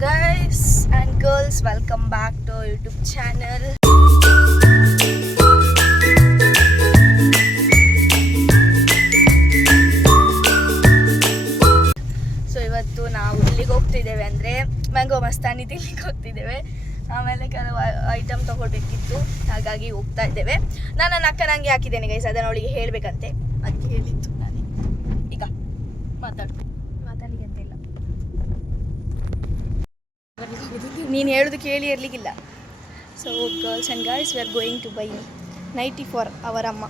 Guys and girls, welcome back to our YouTube channel. So ಇವತ್ತು ನಾವು ಇಲ್ಲಿಗೆ ಹೋಗ್ತಿದ್ದೇವೆ ಅಂದರೆ ಮ್ಯಾಂಗೋ ಮಸ್ತಾನಿ ತಿನ್ಲಿಕ್ಕೆ ಹೋಗ್ತಿದ್ದೇವೆ. ಆಮೇಲೆ ಕೆಲವು ಐಟಮ್ ತೊಗೊಳ್ಬೇಕಿತ್ತು, ಹಾಗಾಗಿ ಹೋಗ್ತಾ ಇದ್ದೇವೆ. ನಾನು ನನ್ನ ಅಕ್ಕನಂಗೆ ಹಾಕಿದ್ದೇನೆ ಗೈಸ್, ಅದನ್ನು ಅವಳಿಗೆ ಹೇಳಬೇಕಂತೆ, ಅದಕ್ಕೆ ಹೇಳಿತ್ತು ನಾನು. ಈಗ ಮಾತಾಡಲಿಕ್ಕೆ ಅಂತ ಇಲ್ಲ, ನೀನು ಹೇಳೋದು ಕೇಳಿ ಇರಲಿಕ್ಕಿಲ್ಲ. So girls and guys, we are going to buy ninety for our ಅಮ್ಮ.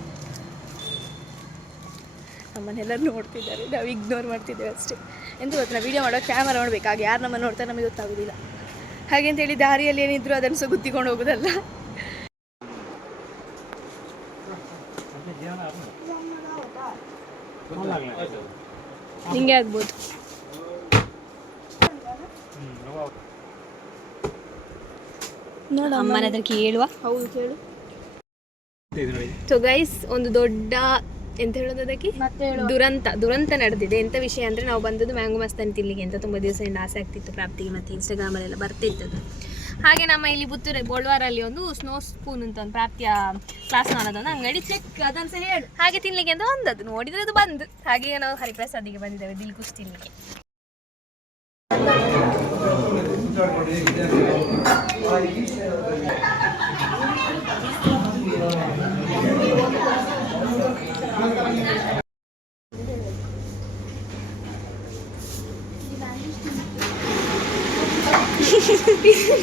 ನಮ್ಮನ್ನೆಲ್ಲರೂ ನೋಡ್ತಿದ್ದಾರೆ, ನಾವು ಇಗ್ನೋರ್ ಮಾಡ್ತಿದ್ದೇವೆ ಅಷ್ಟೇ. ಎಂತ ಗೊತ್ತಾ, ವೀಡಿಯೋ ಮಾಡೋ ಕ್ಯಾಮರಾ ನೋಡ್ಬೇಕು, ಆಗ ಯಾರು ನಮ್ಮನ್ನು ನೋಡ್ತಾರೆ ನಮಗೆ ಗೊತ್ತಾಗೋದಿಲ್ಲ. ಹಾಗೆ ಅಂತೇಳಿ ದಾರಿಯಲ್ಲಿ ಏನಿದ್ರು ಅದನ್ನು ಸಹ ಗುತ್ತಿಕೊಂಡು ಹೋಗೋದಲ್ಲ. ಹಿಂಗೆ ಆಗ್ಬೋದು. ಅಮ್ಮನ ಹತ್ರ ಕೇಳುವ. ಹೌದು, ಕೇಳು. ಸೊ ಗೈಸ್, ಒಂದು ದೊಡ್ಡ ಎಂತ ಹೇಳೋದು ಅದಕ್ಕೆ, ದುರಂತ ನಡೆದಿದೆ. ಎಂತ ವಿಷಯ ಅಂದರೆ, ನಾವು ಬಂದದ್ದು ಮ್ಯಾಂಗೋ ಮಸ್ತಾನಿ ತಿನ್ಲಿಕ್ಕೆ ಅಂತ ತುಂಬ ದಿವಸದಿಂದ ಆಸೆ ಆಗ್ತಿತ್ತು ಪ್ರಾಪ್ತಿಗೆ, ಮತ್ತು ಇನ್ಸ್ಟಾಗ್ರಾಮಲ್ಲೆಲ್ಲ ಬರ್ತಿರ್ತದ್ದು. ಹಾಗೆ ನಮ್ಮ ಇಲ್ಲಿ ಪುತ್ತೂರು ಬೋಳ್ವಾರಲ್ಲಿ ಒಂದು ಸ್ನೋ ಸ್ಪೂನ್ ಅಂತ ಒಂದು ಪ್ರಾಪ್ತಿಯ ಕ್ಲಾಸ್ ಮಾಡೋದೊಂದು ಅಂಗಡಿ ಚೆಕ್ ಅದನ್ನು ಸಹ ಹೇಳು ಹಾಗೆ ತಿನ್ಲಿಕ್ಕೆ ಅಂತ ಒಂದದ್ದು ನೋಡಿದ್ರೆ ಅದು ಬಂದು. ಹಾಗೆ ನಾವು ಹರಿಪ್ರಸಾದಿಗೆ ಬಂದಿದ್ದೇವೆ ದಿಲ್ಕುಶ್ ತಿನ್ಲಿಕ್ಕೆ.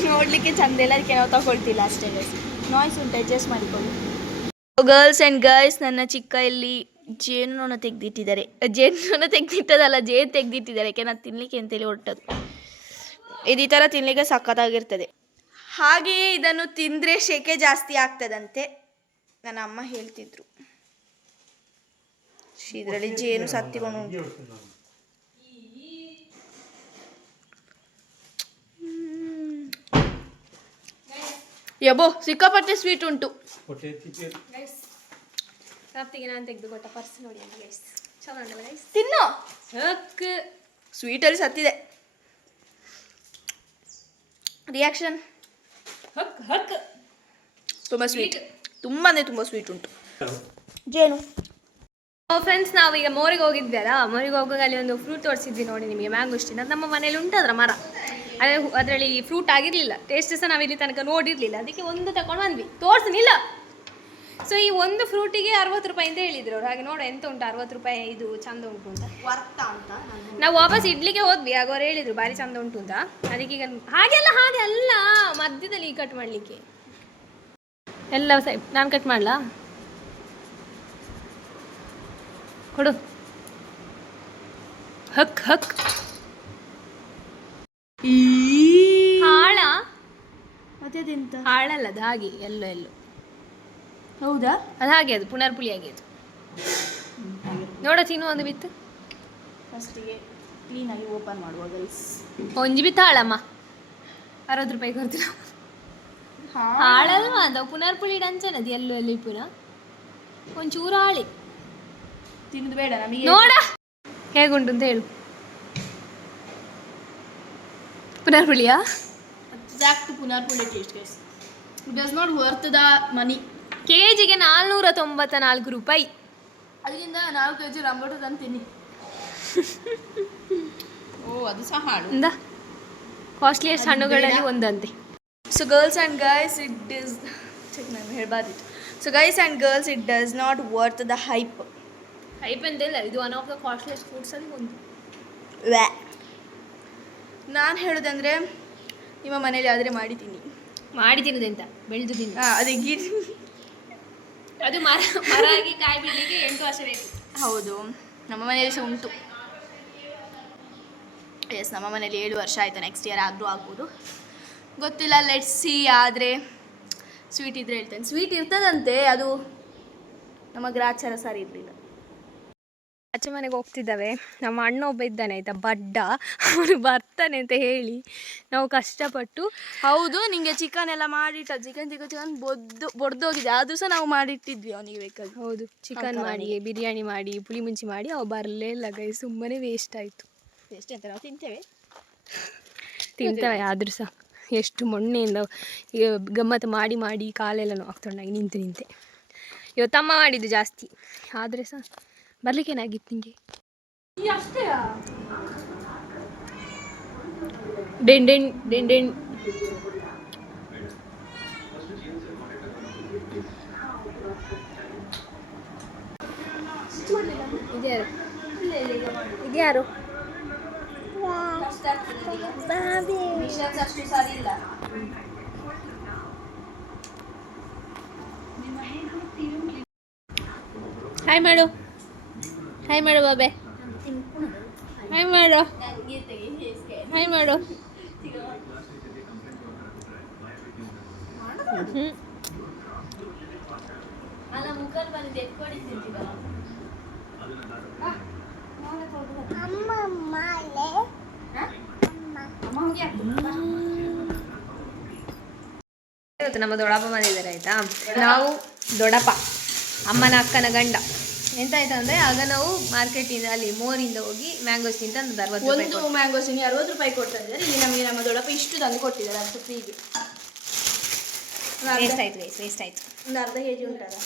ನೋಡ್ಲಿಕ್ಕೆ ಚಂದ ಇಲ್ಲ, ಅದಕ್ಕೆ ನಾವು ತಗೊಳ್ತಿಲ್ಲ ಅಷ್ಟೇ. ನಾಯ್ಸ್ ಉಂಟು, ಅಡ್ಜಸ್ಟ್ ಮಾಡಿಕೊಳ್ಳಿ. ಗರ್ಲ್ಸ್ ಆ್ಯಂಡ್ ಗಾಯ್ಸ್, ನನ್ನ ಚಿಕ್ಕ ಇಲ್ಲಿ ಜೇನುನೊಣ ತೆಗೆದಿಟ್ಟಿದ್ದಾರೆ. ಜೇನುನೊಣ ತೆಗೆದಿಟ್ಟದಲ್ಲ, ಜೇನು ತೆಗೆದಿಟ್ಟಿದ್ದಾರೆ. ಯಾಕೆ ನಾನು ತಿನ್ನಲಿಕ್ಕೆ ಅಂತೇಳಿ ಹೊರಟದು. ಇದು ಈ ಥರ ತಿನ್ನಲಿಕ್ಕೆ ಸಖತ್ತಾಗಿರ್ತದೆ. ಹಾಗೆಯೇ ಇದನ್ನು ತಿಂದರೆ ಶೆಕೆ ಜಾಸ್ತಿ ಆಗ್ತದಂತೆ, ನನ್ನ ಅಮ್ಮ ಹೇಳ್ತಿದ್ರು. ಇದರಲ್ಲಿ ಜೇನು ಸತ್ತಿಕೊಂಡು ಉಂಟು. ಯಬೋ, ಸಿಕ್ಕಾಪಟ್ಟೆ ಸ್ವೀಟ್ ಉಂಟು. ಪ್ರಾಪ್ತಿಗೆ ನಾನು ತೆಗೆದು ಕೊಟ್ಟ ಪರ್ಸ್ ನೋಡಿ ಅಂತ ಗೈಸ್, ಚೆನ್ನಾಗಲ್ಲ ಗೈಸ್? ತಿನ್ನು. ಹಕ್ ಸ್ವೀಟಲ್ಲಿ ಸತ್ತಿದೆ. ರಿಯಾಕ್ಷನ್? ಹಕ್ ಹಕ್. ತುಂಬ ಸ್ವೀಟ್, ತುಂಬ ಅಂದರೆ ತುಂಬ ಸ್ವೀಟ್ ಉಂಟು ಜೇನು. ಫ್ರೆಂಡ್ಸ್, ನಾವು ಈಗ ಮೋರಿಗೆ ಹೋಗಿದ್ವಿ ಅಲ್ಲ, ಮೋರಿಗೆ ಹೋಗುವಾಗ ಅಲ್ಲಿ ಒಂದು ಫ್ರೂಟ್ ತೋರಿಸಿದ್ವಿ ನೋಡಿ ನಿಮಗೆ, ಮ್ಯಾಂಗೋಸ್ಟಿನ್. ಅದು ನಮ್ಮ ಮನೇಲಿ ಉಂಟು ಅದರ ಮರ. ಅದರಲ್ಲಿ ಫ್ರೂಟ್ ಆಗಿರಲಿಲ್ಲ, ಟೇಸ್ಟ್ ಸಹ ನಾವು ಇಲ್ಲಿ ತನಕ ನೋಡಿರಲಿಲ್ಲ. ಅದಕ್ಕೆ ಒಂದು ತಗೊಂಡು ಬಂದ್ವಿ, ತೋರಿಸ್ನಿಲ್ಲ. ಸೊ ಈ ಒಂದು ಫ್ರೂಟಿಗೆ 60 ರೂಪಾಯಿ ಅಂತ ಹೇಳಿದ್ರು ಅವ್ರು. ಹಾಗೆ ನೋಡ ಎಂತ ಉಂಟು, 60 ರೂಪಾಯಿ, ಇದು ಚಂದ ಉಂಟು ಅಂತ. ವರ್ತ ಅಂತ ನಾವು ವಾಪಸ್ ಇಡ್ಲಿಕ್ಕೆ ಹೋದ್ವಿ, ಆಗ ಅವ್ರು ಹೇಳಿದ್ರು ಭಾರಿ ಚಂದ ಉಂಟು ಅಂತ. ಅದಕ್ಕೆ ಈಗ ಹಾಗೆ ಅಲ್ಲ ಮಧ್ಯದಲ್ಲಿ ಕಟ್ ಮಾಡಲಿಕ್ಕೆ ಎಲ್ಲ ನಾನು ಕಟ್ ಮಾಡಲಾ? ಕೊಡು. ಹಕ್ ಹಕ್. ಹಾಳ ಅದೇಂತ? ಹಾಳಲ್ಲ, ಅದು ಹಾಗೆ ಎಲ್ಲೋ. ಹೌದಾ? ಅದು ಹಾಗೆ, ಅದು ಪುನರ್ಪುಳಿ ಆಗಿ ಅದು. ನೋಡ ತಿನ್ನು ಒಂದು ಬಿತ್ತು. ಫಸ್ಟಿಗೆ ಕ್ಲೀನಾಗಿ ಓಪನ್ ಮಾಡುವ ಗೈಸ್. ಒಂಜಿ ಬಿತ್ತು ಹಾಳಮ್ಮ, 60 ರೂಪಾಯಿ ಕೊಡ್ತೀರ. ಹಾಳಲ್ವ ಅದು, ಪುನರ್ಪುಳಿ ಡಂಚನದು ಎಲ್ಲೋ ಎಲ್ಲಿ ಪುನಃ ಒಂಚೂರು ಹಾಳಿ. ತಿಂದು ಬೇಡ ನಮಗೆ. ನೋಡ ಹೇಗುಂಟು ಅಂತ ಹೇಳು. ಪುನರ್ಪುಳಿಯಾ? ಎಕ್ಸಾಕ್ಟ್ ಪುನರ್ಪುಳಿ taste guys. It does not worth the money. ಕೆಜಿಗೆ 494 ರೂಪಾಯಿ. ಅದರಿಂದ 4 kg ರಂಬೋಟು ತಂದು ತಿನ್ನಿ. ಓ, ಅದು ಸಹ ಹಾಳು. ಕಾಸ್ಟ್ಲಿಯೆಸ್ಟ್ ಹಣ್ಣುಗಳಲ್ಲಿ ಒಂದಂತೆ. So girls and guys, it is ನಾನು ಹೇಳಬಾರ್ದಿತ್ತು. So guys and girls, it does not worth the hype. Hype ಅಂತಿಲ್ಲ, ಇದು ಒನ್ ಆಫ್ ದ ಕಾಸ್ಟ್ಲಿಯೆಸ್ಟ್ ಫುಡ್ಸಲ್ಲಿ ಒಂದು. ನಾನು ಹೇಳೋದಂದರೆ, ನಿಮ್ಮ ಮನೇಲಿ ಆದರೆ ಮಾಡಿ ತಿನ್ನೋದೆಂತ ಬೆಳೆದು ತಿನ್ನು. ಅದಕ್ಕೆ ಅದು ಮರ ಆಗಿ ಕಾಯಿ ಬಿಡಲಿಕ್ಕೆ 8 ವರ್ಷ ಬೇಕು. ಹೌದು, ನಮ್ಮ ಮನೆಯಲ್ಲಿ ಸಹ ಉಂಟು. ಎಸ್, ನಮ್ಮ ಮನೇಲಿ 7 ವರ್ಷ ಆಯಿತು. ನೆಕ್ಸ್ಟ್ ಇಯರ್ ಆದರೂ ಆಗ್ಬೋದು, ಗೊತ್ತಿಲ್ಲ. Let's see. ಆದರೆ ಸ್ವೀಟ್ ಇದ್ರೆ ಹೇಳ್ತೇನೆ. ಸ್ವೀಟ್ ಇರ್ತದಂತೆ, ಅದು ನಮ್ಮ ಗ್ರಾಚಾರ ಸರಿ ಇರಲಿಲ್ಲ. ಆಚೆ ಮನೆಗೆ ಹೋಗ್ತಿದ್ದಾವೆ. ನಮ್ಮ ಅಣ್ಣ ಒಬ್ಬ ಇದ್ದಾನೆ ಆಯಿತಾ, ಬಡ್ಡ. ಅವನು ಬರ್ತಾನೆ ಅಂತ ಹೇಳಿ ನಾವು ಕಷ್ಟಪಟ್ಟು. ಹೌದು, ನಿಮಗೆ ಚಿಕನ್ ಎಲ್ಲ ಮಾಡಿಟ್ಟ, ಚಿಕನ್ ಬೊಡ್ದೋಗಿದೆ. ಆದರೂ ಸಹ ನಾವು ಮಾಡಿಟ್ಟಿದ್ವಿ ಅವನಿಗೆ ಬೇಕಾಗಿ. ಹೌದು, ಚಿಕನ್ ಮಾಡಿ, ಬಿರಿಯಾನಿ ಮಾಡಿ, ಪುಳಿ ಮುಂಚಿ ಮಾಡಿ, ಅವು ಬರಲೇ ಇಲ್ಲ ಗೈ. ಸುಮ್ಮನೆ ವೇಸ್ಟ್ ಆಯಿತು. ವೇಸ್ಟ್ ಅಂತ ನಾವು ತಿಂತೇವೆ. ತಿಂತವೆ ಆದ್ರೂ ಸಹ ಎಷ್ಟು ಮೊನ್ನೆಯಿಂದ ಈಗ ಗಮ್ಮತ್ತು ಮಾಡಿ ಮಾಡಿ ಕಾಲೆಲ್ಲ ನೋವಾಗ್ತೊಂಡಾಗಿ ನಿಂತೆ ಇವತ್ತಮ್ಮ ಮಾಡಿದ್ದು ಜಾಸ್ತಿ ಆದರೆ ಸಹ ಬರ್ಲಿಕ್ಕೇನಾಗಿತ್ತು ನಿಂಗೆ ಡೆಂಡೆಣ್ ಡೆಂಡೆಣ್ ಇದ್ಯಾರು ಹಾಯ್ ಮಾಡು ಬಾಬೆ ಹಾಯ್ ಮಾಡು ಅಲ್ಲ ಮುಖಲ್ ಬಂದಿದೆ ಎತ್ಕೊಡಿ ತಿಂತೀವಲ್ಲ ಇವತ್ತು ನಮ್ಮ ದೊಡ್ಡಪ್ಪ ಬಂದಿದ್ದಾರೆ ಆಯ್ತಾ. ನಾವು ದೊಡ್ಡಪ್ಪ ಅಮ್ಮನ ಅಕ್ಕನ ಗಂಡ ಎಂತ ಆಯ್ತು ಅಂದ್ರೆ ಆಗ ನಾವು ಮಾರ್ಕೆಟಿಂದ ಅಲ್ಲಿ ಮೋರಿಂದ ಹೋಗಿ ಮ್ಯಾಂಗೋಸ್ ತಿಂತ ಒಂದು 60 ರೂಪಾಯಿ ಒಂದು ಮ್ಯಾಂಗೋಸಿನಿ 60 ರೂಪಾಯಿ ಕೊಡ್ತಾ ಇದ್ದಾರೆ. ಇಲ್ಲಿ ನಮಗೆ ನಮ್ಮ ದೊಡ್ಡಪ್ಪ ಇಷ್ಟು ತಂದು ಕೊಟ್ಟಿದ್ದಾರೆ ಅದು ಫ್ರೀಗೆ. ವೇಸ್ಟ್ ಆಯ್ತು ಒಂದು ಅರ್ಧ ಕೆಜಿ ಉಂಟಲ್ಲ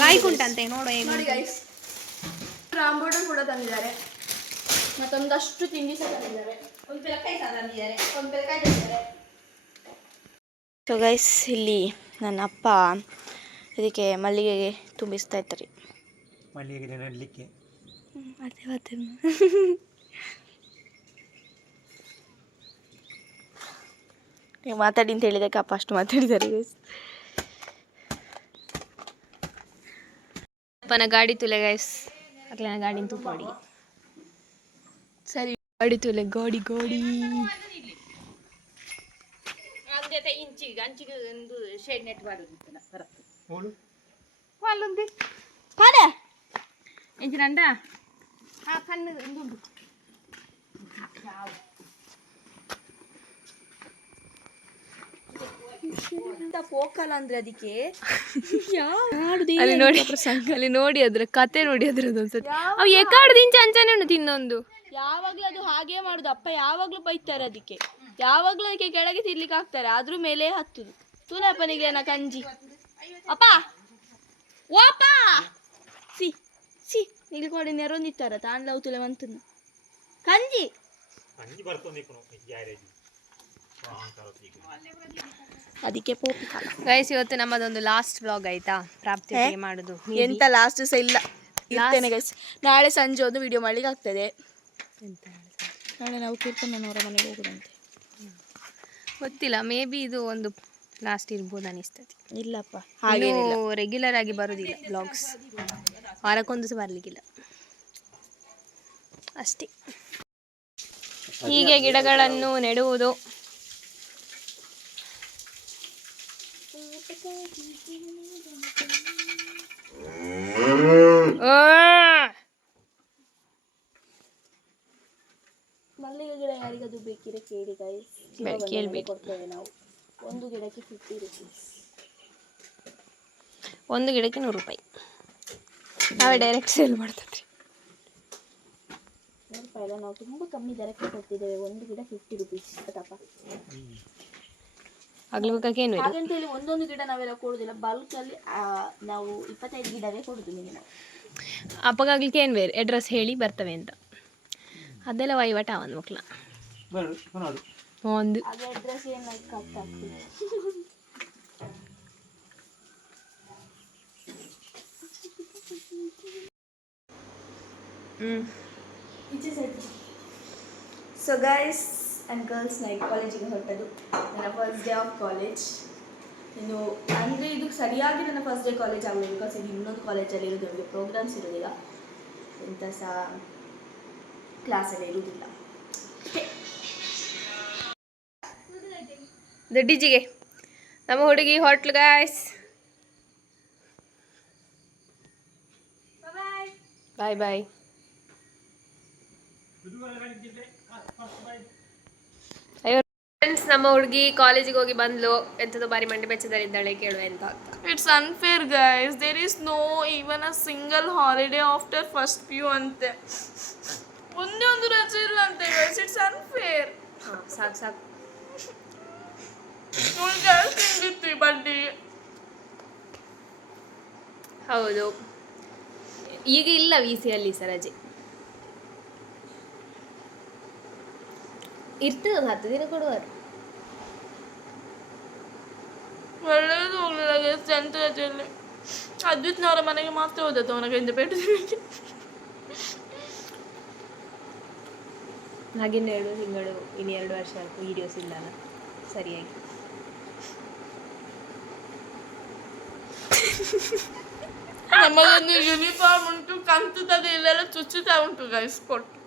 ಲಾಯ್ಕ್ ಉಂಟಂತೆ ನೋಡಿ ಗೈಸ್. ರಾಂಬೋಟ ಕೂಡ ತಂದಿದ್ದಾರೆ ಮತ್ತೊಂದಷ್ಟು ತಿಂಡಿ ಸಹ ತಂದಿದ್ದಾರೆ. ಒಂದು ಪೆಲಕಾಯಿ ಸಹ ತಂದಿದ್ದಾರೆ. ಸೊ ಗೈಸ್ ಇಲ್ಲಿ ನನ್ನ ಅಪ್ಪ ಇದಕ್ಕೆ ಮಲ್ಲಿಗೆಗೆ ತುಂಬಿಸ್ತಾ ಇರ್ತಾರೆ. ಮಲ್ಲಿಗೆ ನೆಡಲಿಕ್ಕೆ ಮತ್ತೆ ನೀವು ಮಾತಾಡಿ ಅಂತ ಹೇಳಿದಕ್ಕೆ ಅಪ್ಪ ಅಷ್ಟು ಮಾತಾಡಿದ್ದಾರೆ ಗೈಸ್. ಅಪ್ಪನ ಗಾಡಿ ತುಲೆ ಗೈಸ್ ಅಕ್ಲನ ಗಾಡಿನ ತುಪ್ಪಾಡಿ ಸರಿ ಗಾಡಿ ತುಲೆ ಗಾಡಿ ಹೋಗಲ್ಲ ಅಂದ್ರೆ ಅದಕ್ಕೆ ಅಲ್ಲಿ ನೋಡಿ ಅದ್ರ ಕತೆ ನೋಡಿ ಅದ್ರದ್ದೊಂದ್ಸತಿ ಅವು ಎಕಾಡ್ದಿಂಚ ಅಂಚನೆ ತಿನ್ನೊಂದು ಯಾವಾಗ್ಲೂ ಅದು ಹಾಗೆ ಮಾಡುದು. ಅಪ್ಪ ಯಾವಾಗ್ಲೂ ಬೈತಾರೆ ಅದಕ್ಕೆ, ಯಾವಾಗ್ಲೂ ಅದಕ್ಕೆ ಕೆಳಗೆ ತಿರ್ಲಿಕ್ಕೆ ಹಾಕ್ತಾರೆ, ಆದ್ರೂ ಮೇಲೆ ಹತ್ತುದು. ತುಲಪ್ಪನಿಗೆ ನಾ ಕಂಜಿ ಅಪ್ಪ ಓಪ ಸಿ ನಿಲ್ಕೊಡಿ ನೆರೊಂದಿತ್ತಾರ ತಾಂಡ್ಲವು ತುಲೆ ಮಂತನು ಕಂಜಿ ಅದಕ್ಕೆ ಪೋಪಿ ಗೈಸ್. ಇವತ್ತು ನಮ್ಮದೊಂದು ಲಾಸ್ಟ್ ಬ್ಲಾಗ್ ಆಯ್ತಾ, ಪ್ರಾಪ್ತಿ ಮಾಡುದು ಎಂತ ಲಾಸ್ಟ್ ಸಹ ಇಲ್ಲ ಇರ್ತೇನೆ ಗೈಸ್. ನಾಳೆ ಸಂಜೆ ಒಂದು ವಿಡಿಯೋ ಮಾಡ್ಲಿಕ್ಕೆ ಆಗ್ತದೆ. ನಾಳೆ ನಾವು ಕೀರ್ತನವರ ಮನೆಗೆ ಹೋಗುದಂತೆ. ಗೊತ್ತಿಲ್ಲ, ಮೇ ಬಿ ಇದು ಒಂದು ಲಾಸ್ಟ್ ಇರ್ಬೋದು ಅನಿಸ್ತದೆ. ಇಲ್ಲಪ್ಪ ಹಾಗೆ ರೆಗ್ಯುಲರ್ ಆಗಿ ಬರುದಿಲ್ಲ ಬ್ಲಾಗ್ಸ್, ವಾರಕ್ಕೊಂದು ಸಹ ಬರ್ಲಿಕ್ಕಿಲ್ಲ ಅಷ್ಟೇ. ಹೀಗೆ ಗಿಡಗಳನ್ನು ನೆಡುವುದು. ಮಲ್ಲಿಗೆ ಗಿಡ ಯಾರಿಗದು ಬೇಕಿದ್ರೆ ಕೇಳಿ ಗೈಸ್, ಕೊಡ್ತೇವೆ ನಾವು. ಒಂದು ಗಿಡಕ್ಕೆ 50 ರೂಪೀಸ್, ಒಂದು ಗಿಡಕ್ಕೆ 100 ರೂಪಾಯಿ. ನಾವೇ ಡೈರೆಕ್ಟ್ ಸೇಲ್ ಮಾಡ್ತೀವಿ. 100 ರೂಪಾಯಿ ನಾವು ತುಂಬ ಕಮ್ಮಿ ದರಕ್ಕೆ ಕೊಡ್ತಿದ್ದೇವೆ. ಒಂದು ಗಿಡ 50 ರೂಪೀಸ್ ಅದಪ್ಪ. ಹಾಗಂತೇಳಿ ಒಂದೊಂದು ಗಿಡ ನಾವೆಲ್ಲ ಕೊಡುದಿಲ್ಲ, ಬಲ್ಕ್ ಅಲ್ಲಿ ನಾವು 25 ಗಿಡವೇ ಕೊಡುದು ಮಿನಿಮಮ್. ಅಪ್ಪಗಾಗ್ಲಿಕ್ಕೆ ಏನು ಬೇರೆ ಅಡ್ರೆಸ್ ಹೇಳಿ ಬರ್ತವೆ ಅಂತ, ಅದೆಲ್ಲ ವಹಿವಾಟ ಒಂದು ಮಕ್ಕಳ ಒಂದು ಅದೇ ಅಡ್ರೆಸ್ ಏನು ಕಟ್ ಆಗ್ತದೆ. So guys and girls night ಕಾಲೇಜಿಗೆ ಹೊರಟದು. ನನ್ನ ಫಸ್ಟ್ ಡೇ ಆಫ್ ಕಾಲೇಜ್. ಇನ್ನು ಅಂದರೆ ಇದು ಸರಿಯಾಗಿ ನನ್ನ ಫಸ್ಟ್ ಡೇ ಕಾಲೇಜ್ ಆಗಲಿ, ಬಿಕಾಸ್ ಇದು ಇನ್ನೊಂದು ಕಾಲೇಜಲ್ಲಿ ಇರೋದು, ನಮಗೆ ಪ್ರೋಗ್ರಾಮ್ಸ್ ಇರೋದಿಲ್ಲ, ಎಂಥ ಸಹ ಕ್ಲಾಸಲ್ಲಿ ಇರುವುದಿಲ್ಲ. ದೊಡ್ಡಿಜಿಗೆ ನಮ್ಮ ಹುಡುಗಿ ಹೋಟ್ಲು ಗಾಯ್ಸ್. ಬಾಯ್ ಬಾಯ್. ಅಯ್ಯೋ ಫ್ರೆಂಡ್ಸ್, ನಮ್ಮ ಹುಡುಗಿ ಕಾಲೇಜಿಗೆ ಹೋಗಿ ಬಂದ್ಲು, ಎಂಥದ್ದು ಬಾರಿ ಮಂಡೆ ಬೆಚ್ಚದಲ್ಲಿದ್ದಾಳೆ, ಕೇಳುವೆ ಅಂತ. It's unfair guys, there is no even a single holiday after first PU ಅಂತೆ. It's unfair. ಹಾಂ ಸಾಕು ಸಾಕು. ಬಡ್ಡಿ ಹೌದು, ಈಗ ಇಲ್ಲ VC ರಜೆ ಇರ್ತದೆ, ಒಂದು 10 ದಿನ ಕೊಡುವರು. ಒಳ್ಳೆಯದು ಹೋಗ್ಲಿಲ್ಲ ಟೆಂತ್ ರಜೆಯಲ್ಲಿ ಅದ್ವಿತ್ನವರ ಮನೆಗೆ ಮಾತ್ರ ಹೋದದ್ದು ಅವನ ಕೈಯಿಂದ ಪೇಟೆ ತಿನ್ನಲಿಕ್ಕೆ. ಹಾಗಿನ್ನು 2 ತಿಂಗಳು, ಇನ್ನು 2 ವರ್ಷ ವೀಡಿಯೋಸ್ ಇಲ್ಲಲ್ಲ ಸರಿಯಾಗಿ. ನಮ್ಮದೊಂದು ಯೂನಿಫಾರ್ಮ್ ಉಂಟು, ಕಂತುತ್ತದೆ, ಇಲ್ಲೆಲ್ಲ ಚುಚ್ಚುತ್ತಾ ಉಂಟು ಗೈಸ್ ಕೊಟ್ಟು.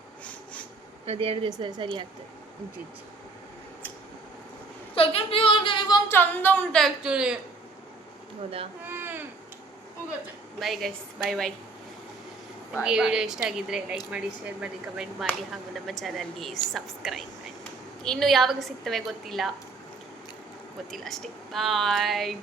ಅದು 2 ದಿವಸದಲ್ಲಿ ಸರಿ ಆಗ್ತದೆ. ಸೆಕೆಂಡ್ ಪಿ ಯೂನಿಫಾರ್ಮ್ ಚಂದ ಉಂಟು ಆ್ಯಕ್ಚುಲಿ. ಹೌದಾ? ಹೋಗುತ್ತೆ. Bye guys, bye bye. ನಿಮಗೆ ಈ ವಿಡಿಯೋ ಇಷ್ಟ ಆಗಿದ್ರೆ ಲೈಕ್ ಮಾಡಿ, ಶೇರ್ ಮಾಡಿ, ಕಮೆಂಟ್ ಮಾಡಿ, ಹಾಗೂ ನಮ್ಮ ಚಾನಲ್ಗೆ ಸಬ್ಸ್ಕ್ರೈಬ್ ಮಾಡಿ. ಇನ್ನು ಯಾವಾಗ ಸಿಗ್ತವೆ ಗೊತ್ತಿಲ್ಲ ಅಷ್ಟೇ. ಬಾಯ್.